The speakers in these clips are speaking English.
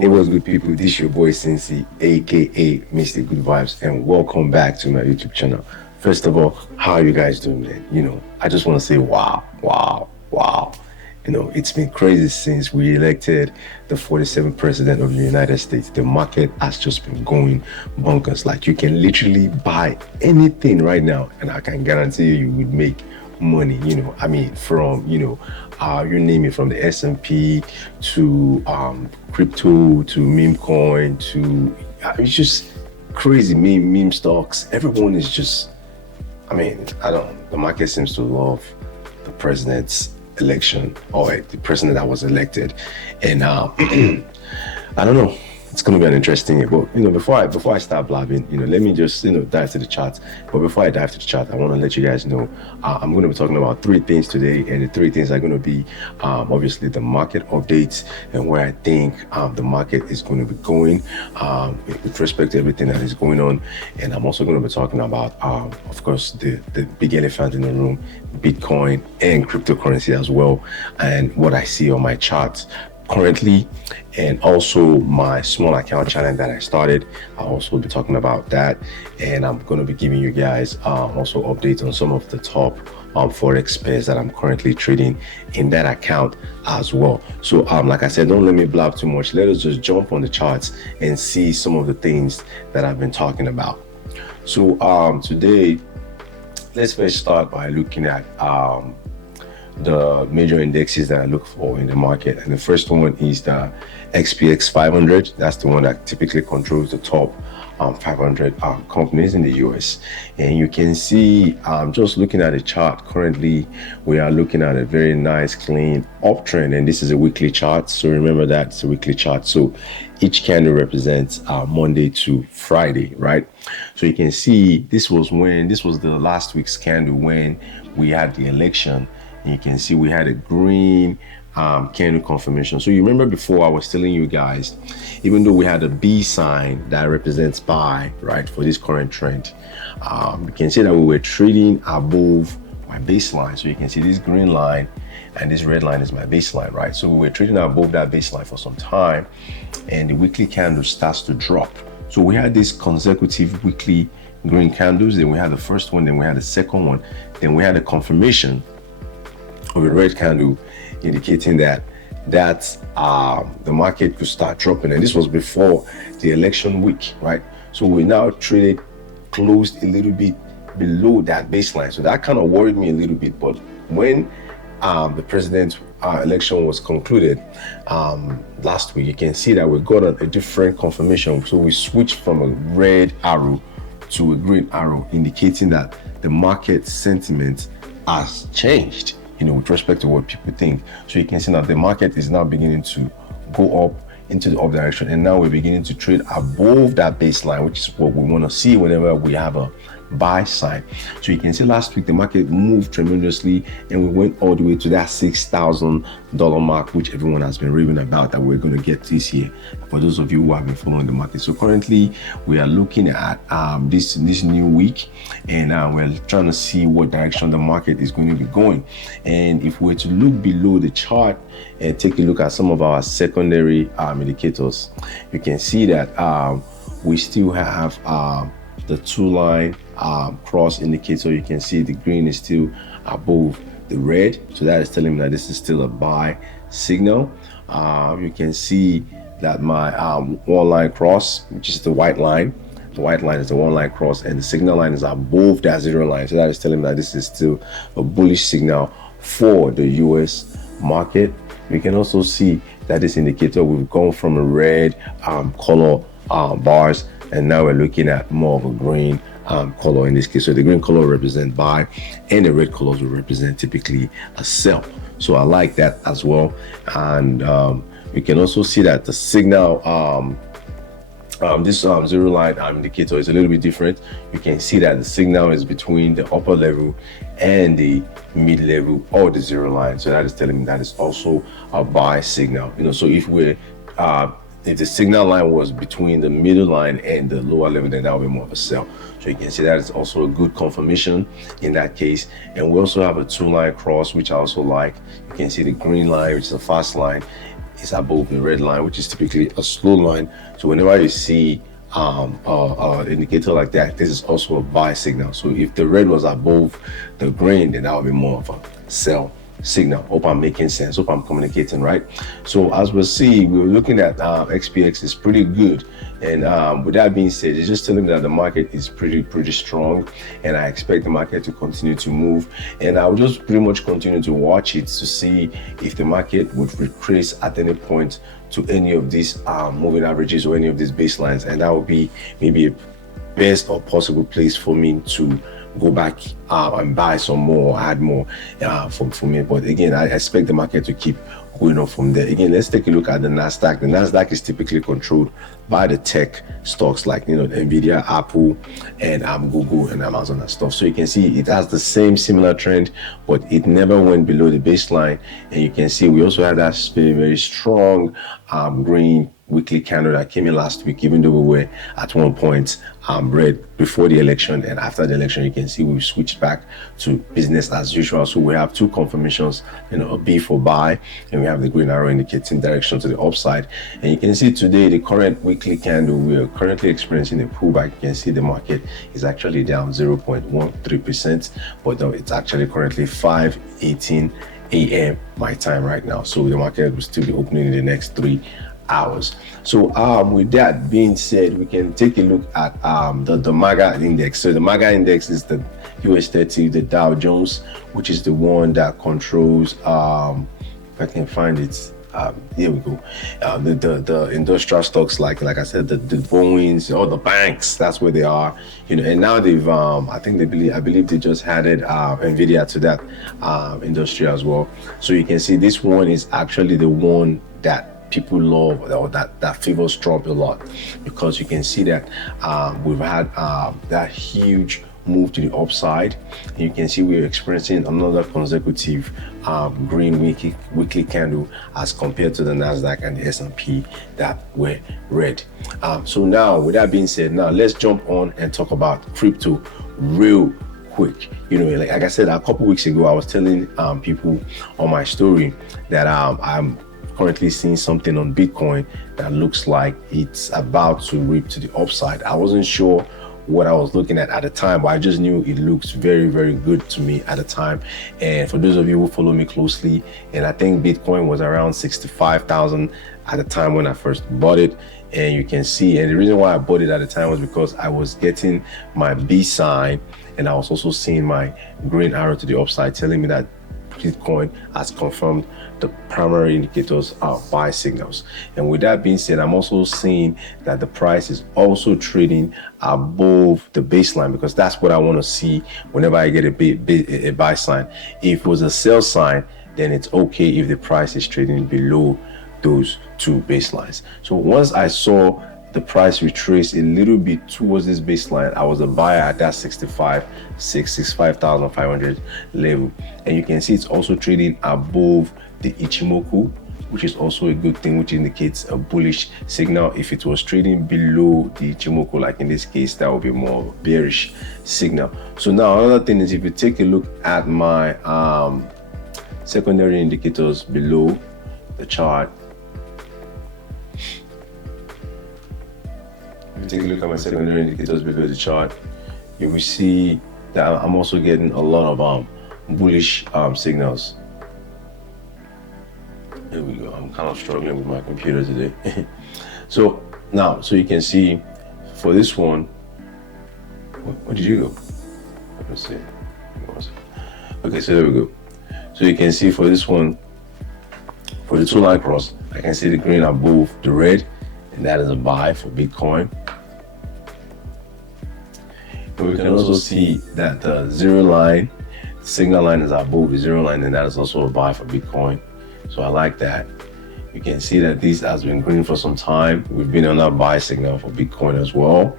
It was good, people. This your boy Cincy, aka Mr. Good Vibes, and welcome back to my YouTube channel. First of all, how are you guys doing, man? I just want to say wow, wow, wow. It's been crazy since we elected the 47th president of the United States. The market has just been going bonkers. Like, you can literally buy anything right now, and I can guarantee you would make money. From you name it, from the S&P to crypto to meme coin to it's just crazy. Meme stocks. Everyone is just, the market seems to love the president's election, or the president that was elected. And I don't know, it's going to be an interesting, but before I start blabbing, let me just dive to the chart. But before I dive to the chart, I want to let you guys know I'm going to be talking about three things today, and the three things are going to be obviously the market updates and where I think the market is going to be going with respect to everything that is going on. And I'm also going to be talking about of course the big elephant in the room, Bitcoin and cryptocurrency as well, and what I see on my charts currently, and also my small account challenge that I started. I'll also be talking about that, and I'm going to be giving you guys also updates on some of the top forex pairs that I'm currently trading in that account as well. So like I said, don't let me blab too much. Let us just jump on the charts and see some of the things that I've been talking about. So today, let's first start by looking at the major indexes that I look for in the market. And the first one is the XPX 500. That's the one that typically controls the top 500 companies in the US. And you can see, just looking at the chart currently, we are looking at a very nice clean uptrend, and this is a weekly chart. So remember that it's a weekly chart. So each candle represents Monday to Friday, right? So you can see this was the last week's candle when we had the election. And you can see we had a green candle confirmation. So you remember before I was telling you guys, even though we had a B sign that represents buy, right, for this current trend, you can see that we were trading above my baseline. So you can see this green line and this red line is my baseline, right? So we were trading above that baseline for some time, and the weekly candle starts to drop. So we had these consecutive weekly green candles. Then we had the first one, then we had the second one, then we had a confirmation of a red candle indicating that the market could start dropping. And this was before the election week, right? So we now traded closed a little bit below that baseline. So that kind of worried me a little bit. But when the president's election was concluded last week, you can see that we got a different confirmation. So we switched from a red arrow to a green arrow, indicating that the market sentiment has changed, with respect to what people think. So you can see that the market is now beginning to go up into the up direction, and now we're beginning to trade above that baseline, which is what we want to see whenever we have a buy sign. So you can see last week the market moved tremendously, and we went all the way to that $6,000 mark, which everyone has been raving about, that we're going to get this year, for those of you who have been following the market. So currently we are looking at this new week, and we're trying to see what direction the market is going to be going. And if we were to look below the chart and take a look at some of our secondary indicators, you can see that we still have the two-line cross indicator. You can see the green is still above the red, so that is telling me that this is still a buy signal. You can see that my one line cross, which is the white line is the one line cross, and the signal line is above that zero line, so that is telling me that this is still a bullish signal for the US market. We can also see that this indicator, we've gone from a red color bars, and now we're looking at more of a green color in this case. So the green color represents buy, and the red colors will represent typically a sell. So I like that as well. And we can also see that the signal, this zero line indicator is a little bit different. You can see that the signal is between the upper level and the mid level, or the zero line. So that is telling me that it's also a buy signal. So if the signal line was between the middle line and the lower level, then that will be more of a sell. So you can see that it's also a good confirmation in that case. And we also have a two-line cross, which I also like. You can see the green line, which is a fast line, is above the red line, which is typically a slow line. So whenever you see indicator like that, this is also a buy signal. So if the red was above the green, then that would be more of a sell signal. Hope I'm making sense. Hope I'm communicating right. So as we'll see, we're looking at XPX is pretty good, and with that being said, it's just telling me that the market is pretty strong, and I expect the market to continue to move, and I'll just pretty much continue to watch it to see if the market would retrace at any point to any of these moving averages or any of these baselines, and that would be maybe a best or possible place for me to go back and buy some more, add more for me. But again, I expect the market to keep going up from there. Again, let's take a look at the Nasdaq. The Nasdaq is typically controlled by the tech stocks like Nvidia, Apple, and Google and Amazon and stuff. So you can see it has the same similar trend, but it never went below the baseline. And you can see we also had that very strong green weekly candle that came in last week, even though we were at one point red before the election, and after the election you can see we've switched back to business as usual. So we have two confirmations, a B for buy, and we have the green arrow indicating direction to the upside. And you can see today the current weekly candle, we are currently experiencing a pullback. You can see the market is actually down 0.13%, but it's actually currently 5:18 a.m. my time right now. So the market will still be opening in the next 3 hours. So with that being said, we can take a look at the MAGA index. So the MAGA index is the US 30, the Dow Jones, which is the one that controls if I can find it, here we go, the industrial stocks like I said, the Boeings or the banks, that's where they are, and now they've I believe they just added Nvidia to that industry as well. So you can see this one is actually the one that people love, or that favors Trump a lot, because you can see that we've had that huge move to the upside, and you can see we're experiencing another consecutive green weekly candle as compared to the Nasdaq and the S&P that were red. So now, with that being said, now let's jump on and talk about crypto real quick. Like I said a couple weeks ago, I was telling people on my story that I'm currently seeing something on Bitcoin that looks like it's about to rip to the upside. I wasn't sure what I was looking at the time, but I just knew it looks very good to me at the time. And for those of you who follow me closely, and I think Bitcoin was around 65,000 at the time when I first bought it. And you can see, and the reason why I bought it at the time was because I was getting my B sign, and I was also seeing my green arrow to the upside telling me that Bitcoin has confirmed the primary indicators are buy signals. And with that being said, I'm also seeing that the price is also trading above the baseline, because that's what I want to see whenever I get a buy sign. If it was a sell sign, then it's okay if the price is trading below those two baselines. So once I saw the price retrace a little bit towards this baseline, I was a buyer at that 65,500 level, and you can see it's also trading above the Ichimoku, which is also a good thing, which indicates a bullish signal. If it was trading below the Ichimoku, like in this case, that would be more bearish signal. So now another thing is, if you take a look at my secondary indicators below the chart, if you take a look at my secondary indicators below the chart, you will see that I'm also getting a lot of bullish signals. There we go. I'm kind of struggling with my computer today. So you can see for this one, where did you go? Let's see. Okay, so there we go. So you can see for this one, for the two line cross, I can see the green above the red, and that is a buy for Bitcoin. And we can also see that the zero line, signal line is above the zero line, and that is also a buy for Bitcoin. So I like that. You can see that this has been green for some time. We've been on a buy signal for Bitcoin as well.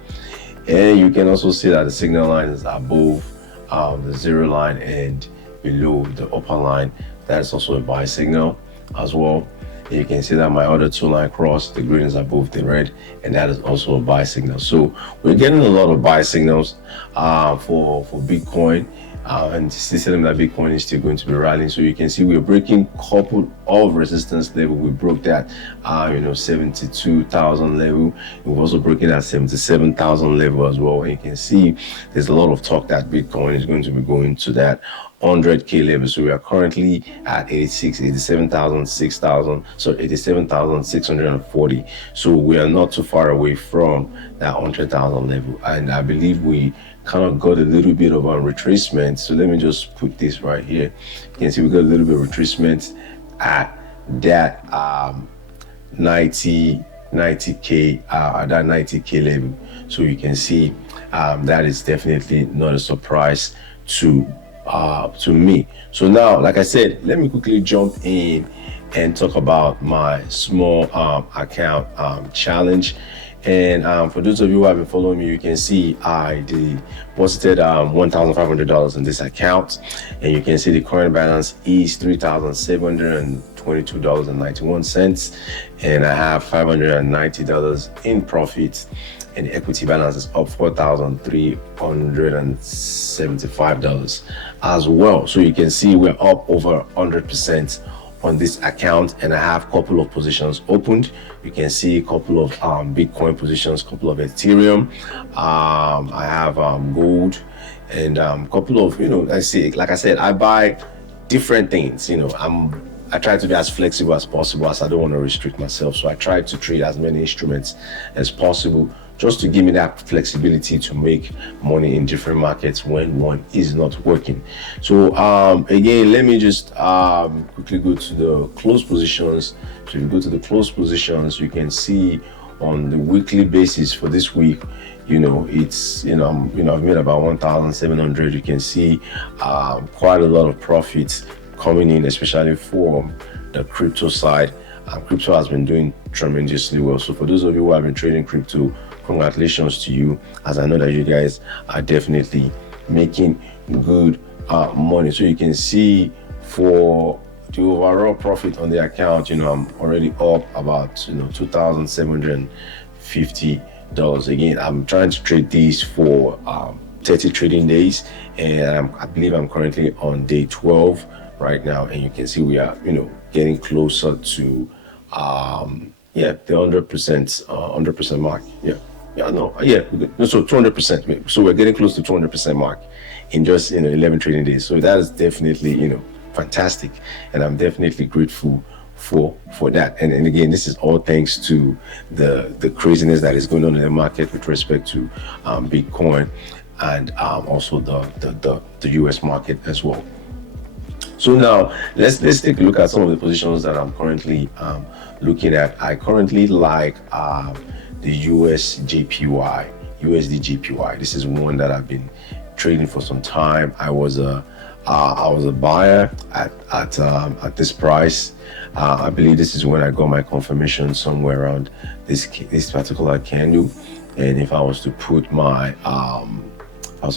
And you can also see that the signal line is above the zero line and below the upper line. That's also a buy signal as well. And you can see that my other two line cross, the green is above the red, and that is also a buy signal. So we're getting a lot of buy signals for Bitcoin. and still telling that Bitcoin is still going to be rallying. So you can see we're breaking couple of resistance level. We broke that 72,000 level. We've also broken that 77,000 level as well. And you can see there's a lot of talk that Bitcoin is going to be going to that 100k level. So we are currently at 87,640. So we are not too far away from that 100,000 level, and I believe we kind of got a little bit of a retracement. So let me just put this right here. You can see we got a little bit of retracement at that 90k at that 90k level. So you can see that is definitely not a surprise to me. So now, like I said, let me quickly jump in and talk about my small account challenge. And for those of you who have been following me, you can see I deposited $1,500 in this account, and you can see the current balance is $3,722.91, and I have $590 in profits, and the equity balance is up $4,375 as well. So you can see we're up over 100% on this account, and I have a couple of positions opened. You can see a couple of Bitcoin positions, a couple of Ethereum. I have gold, and a couple of, like I said, I buy different things. I try to be as flexible as possible, as I don't want to restrict myself. So I try to trade as many instruments as possible, just to give me that flexibility to make money in different markets when one is not working. So again, let me just quickly go to the close positions. So if you go to the close positions, you can see on the weekly basis for this week, it's I've made about 1,700. You can see quite a lot of profits coming in, especially for the crypto side. Crypto has been doing tremendously well. So for those of you who have been trading crypto, congratulations to you, as I know that you guys are definitely making good money. So you can see for the overall profit on the account, I'm already up about $2,750. Again, I'm trying to trade these for 30 trading days, and I believe I'm currently on day 12 right now, and you can see we are getting closer to the 100% mark. So 200%. So we're getting close to 200% mark in just 11 trading days. So that is definitely fantastic, and I'm definitely grateful for that. And again, this is all thanks to the craziness that is going on in the market with respect to Bitcoin, and also the US market as well. So now let's take a look at some of the positions that I'm currently looking at. I currently like the USD JPY. This is one that I've been trading for some time. I was a buyer at this price. I believe this is when I got my confirmation somewhere around this particular candle. And if I was to put my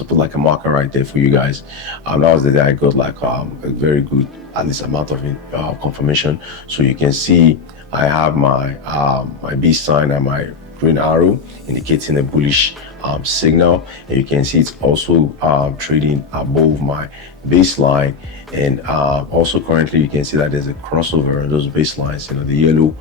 like a marker right there for you guys, that was the day I got like a very good, at least amount of confirmation. So you can see I have my B sign and my green arrow indicating a bullish signal, and you can see it's also trading above my baseline. And also currently you can see that there's a crossover on those baselines. The yellow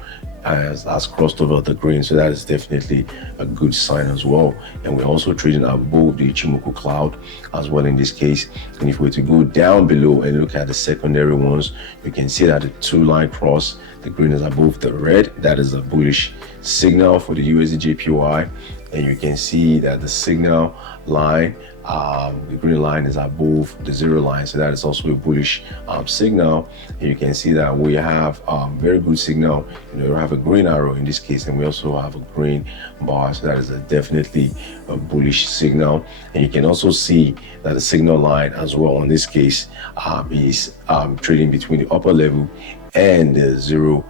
has crossed over the green, so that is definitely a good sign as well. And we're also trading above the Ichimoku cloud as well in this case. And if we were to go down below and look at the secondary ones, you can see that the two line cross, the green is above the red. That is a bullish signal for the USD JPY. And you can see that the signal line, the green line, is above the zero line, so that is also a bullish signal. And you can see that we have very good signal. We have a green arrow in this case, and we also have a green bar, so that is definitely a bullish signal. And you can also see that the signal line as well in this case is trading between the upper level and the zero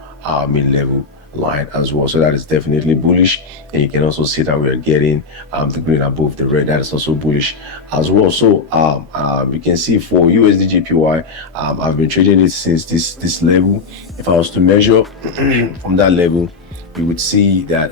mid level line as well, so that is definitely bullish. And you can also see that we are getting the green above the red. That is also bullish as well. So you can see for USD JPY, I've been trading it since this level. If I was to measure from that level, you would see that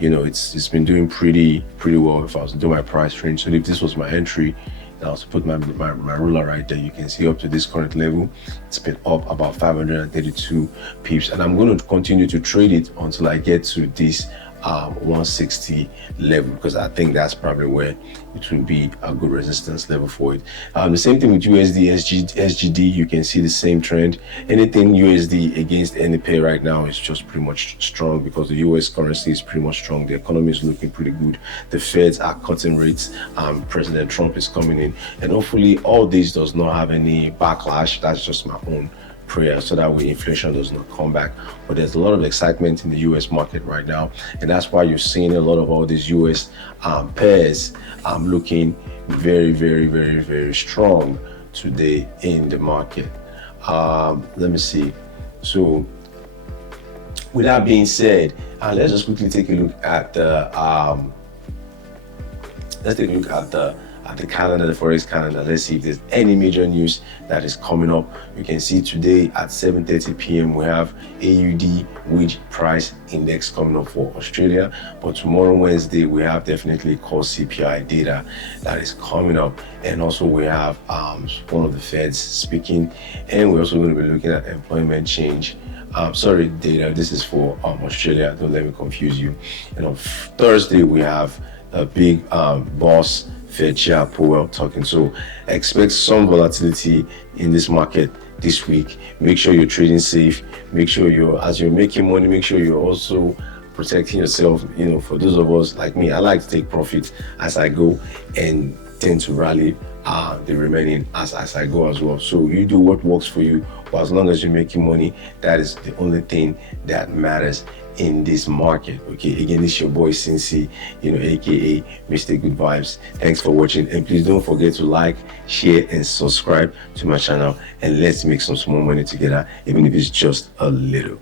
it's been doing pretty well. If I was to do my price range, so if this was my entry, Now to put my ruler right there, you can see up to this current level, it's been up about 532 pips, and I'm going to continue to trade it until I get to this 160 level, because I think that's probably where it will be a good resistance level for it. The same thing with USD, SGD, you can see the same trend. Anything USD against any pair right now is just pretty much strong, because the US currency is pretty much strong. The economy is looking pretty good. The Feds are cutting rates. President Trump is coming in, and hopefully all this does not have any backlash. That's just my own prayer, so that way inflation does not come back. But there's a lot of excitement in the US market right now, and that's why you're seeing a lot of all these US pairs looking very, very, very, very strong today in the market. Let me see. So with that being said, let's just quickly take a look at the the calendar, the forex calendar. Let's see if there's any major news that is coming up. You can see today at 7:30 p.m. we have AUD wage price index coming up for Australia, but tomorrow Wednesday we have definitely core CPI data that is coming up, and also we have one of the Feds speaking, and we're also going to be looking at employment change data. This is for Australia, don't let me confuse you. And on Thursday we have a big boss Fed Chair Powell talking. So expect some volatility in this market this week. Make sure you're trading safe. Make sure as you're making money, make sure you're also protecting yourself. For those of us like me, I like to take profits as I go and tend to rally the remaining as I go as well. So you do what works for you, but as long as you're making money, that is the only thing that matters in this market. Okay, again, it's your boy Cincy, aka Mr. Good Vibes. Thanks for watching, and please don't forget to like, share, and subscribe to my channel, and let's make some small money together, even if it's just a little.